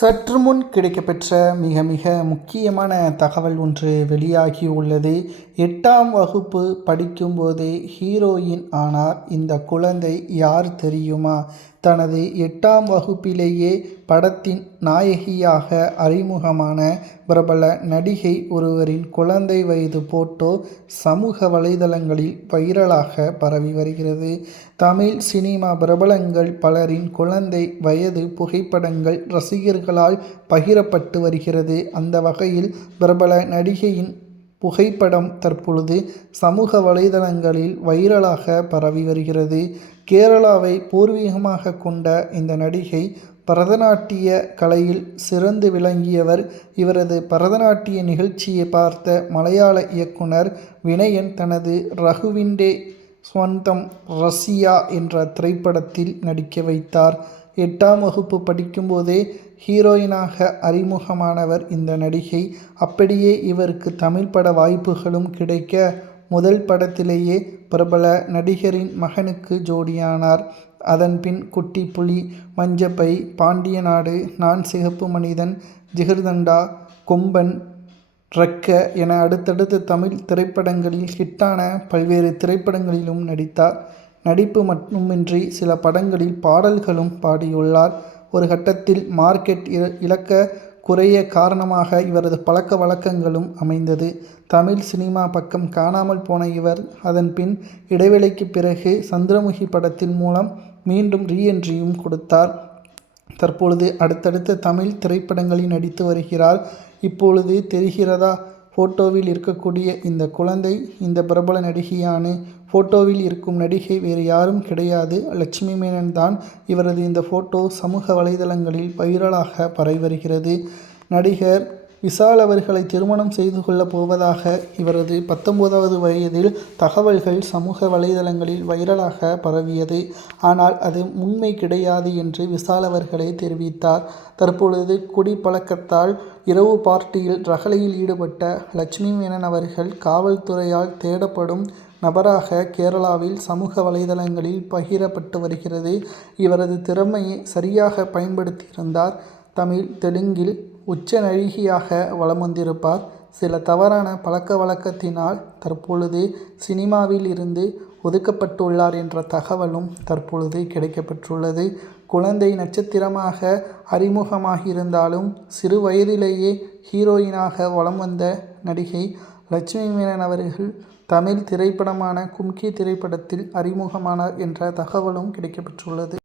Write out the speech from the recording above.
சற்று முன் கிடைக்கப்பெற்ற மிக மிக முக்கியமான தகவல் ஒன்று வெளியாகி உள்ளது. எட்டாம் வகுப்பு படிக்கும்போதே ஹீரோயின் ஆனார். இந்த குழந்தை யார் தெரியுமா? தனது எட்டாம் வகுப்பிலேயே படத்தின் நாயகியாக அறிமுகமான பிரபல நடிகை ஒருவரின் குழந்தை வயது போட்டோ சமூக வலைதளங்களில் வைரலாக பரவி வருகிறது. தமிழ் சினிமா பிரபலங்கள் பலரின் குழந்தை வயது புகைப்படங்கள் ரசிகர்களால் பகிரப்பட்டு வருகிறது. அந்த வகையில் பிரபல நடிகையின் புகைப்படம் தற்பொழுது சமூக வலைதளங்களில் வைரலாக பரவி வருகிறது. கேரளாவை பூர்வீகமாக கொண்ட இந்த நடிகை பரதநாட்டிய கலையில் சிறந்து விளங்கியவர். இவரது பரதநாட்டிய நிகழ்ச்சியை பார்த்த மலையாள இயக்குனர் வினயன் தனது ரகுவிண்டே ஸ்வந்தம் ரஷ்யா என்ற திரைப்படத்தில் நடிக்க வைத்தார். எட்டாம் வகுப்பு படிக்கும்போதே ஹீரோயினாக அறிமுகமானவர் இந்த நடிகை. அப்படியே இவருக்கு தமிழ் பட வாய்ப்புகளும் கிடைக்க முதல் படத்திலேயே பிரபல நடிகரின் மகனுக்கு ஜோடியானார். அதன்பின் குட்டி புலி மஞ்சப்பை பாண்டிய நாடு நான் சிகப்பு மனிதன் ஜிகர்தண்டா கொம்பன் ரெக்க என அடுத்தடுத்த தமிழ் திரைப்படங்களில் ஹிட்டான பல்வேறு திரைப்படங்களிலும் நடித்தார். நடிப்பு மட்டுமின்றி சில படங்களில் பாடல்களும் பாடியுள்ளார். ஒரு கட்டத்தில் மார்க்கெட் இழக்க குறைய காரணமாக இவரது பழக்க வழக்கங்களும் அமைந்தது. தமிழ் சினிமா பக்கம் காணாமல் போன இவர் அதன் பின் இடைவெளிக்கு பிறகு சந்திரமுகி படத்தின் மூலம் மீண்டும் ரீஎன்ட்ரியும் கொடுத்தார். தற்பொழுது அடுத்தடுத்த தமிழ் திரைப்படங்களில் நடித்து வருகிறார். இப்பொழுது தெரிகிறதா ஃபோட்டோவில் இருக்கக்கூடிய இந்த குழந்தை இந்த பிரபல நடிகையான ஃபோட்டோவில் இருக்கும் நடிகை வேறு யாரும் கிடையாது. லட்சுமி மேனன் தான் இவரது இந்த ஃபோட்டோ சமூக வலைதளங்களில் வைரலாக பரவி வருகிறது. நடிகர் விஷால் அவர்களை திருமணம் செய்து கொள்ளப் போவதாக இவரது பத்தொன்பதாவது வயதில் தகவல்கள் சமூக வலைதளங்களில் வைரலாக பரவியது. ஆனால் அது உண்மை கிடையாது என்று விஷால் அவர்களே தெரிவித்தார். தற்பொழுது குடிப்பழக்கத்தால் இரவு பார்ட்டியில் ரகளையில் ஈடுபட்ட லட்சுமி மேனன் அவர்கள் காவல்துறையால் தேடப்படும் நபராக கேரளாவில் சமூக வலைதளங்களில் பகிரப்பட்டு வருகிறது. இவரது திறமையை சரியாக பயன்படுத்தியிருந்தார். தமிழ் தெலுங்கில் உச்ச நடிகையாக வலம் வந்திருப்பார் சில தவறான பழக்க வழக்கத்தினால் தற்பொழுது சினிமாவில் இருந்து ஒதுக்கப்பட்டுள்ளார் என்ற தகவலும் தற்பொழுது கிடைக்கப்பெற்றுள்ளது. குழந்தை நட்சத்திரமாக அறிமுகமாகியிருந்தாலும் சிறு வயதிலேயே ஹீரோயினாக வலம் வந்த நடிகை லட்சுமி மேனன் அவர்கள் தமிழ் திரைப்படமான கும்கி திரைப்படத்தில் அறிமுகமானார் என்ற தகவலும் கிடைக்கப்பெற்றுள்ளது.